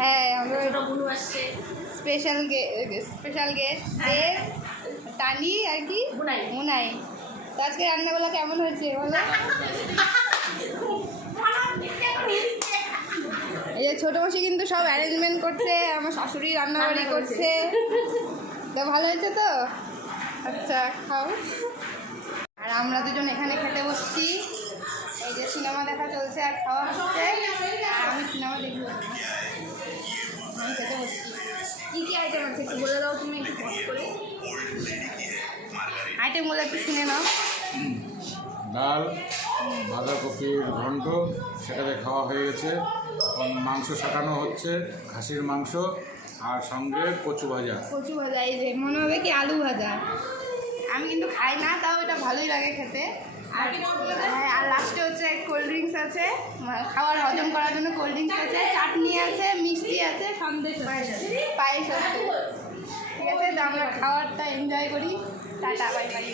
হ্যাঁ আমরা special guest দেব, টানি আর কি মুনাই। তো আজকে রান্নাগুলো কেমন হয়েছে বলো? এই যে ছোটো মাসি কিন্তু সব অ্যারেঞ্জমেন্ট করছে, আমার শাশুড়ি রান্নাবাড়ি করছে। তো ভালো হয়েছে তো? আচ্ছা খাও। আর আমরা দুজন এখানে খেতে বসছি, এই যে সিনেমা দেখা চলছে আর খাওয়া হচ্ছে। আর আমি সিনেমা দেখব, আমি খেতে বসছি। কী কী আইটেম আছে একটু বলে দাও তুমি, একটু পজ করে আইটেমগুলো একটু শুনে নাও। ডাল, বাঁধাকপির ঘন্ট, সেটাতে খাওয়া হয়ে গেছে। এখন মাংস সাকানো হচ্ছে, খাসির মাংস, আর সঙ্গে কচু ভাজা। কচু ভাজা, এই যে মনে হবে কি আলু ভাজা। আমি কিন্তু খাই না, তাও এটা ভালোই লাগে খেতে। আর হ্যাঁ, আর লাস্টে হচ্ছে কোল্ড ড্রিঙ্কস আছে, খাওয়ার হজম করার জন্য কোল্ড ড্রিঙ্কস আছে, চাটনি আছে, মিষ্টি আছে, সন্দেশ আছে, পায়েস আছে। ঠিক আছে, তো আমরা খাওয়ারটা এনজয় করি। Tata, bye bye.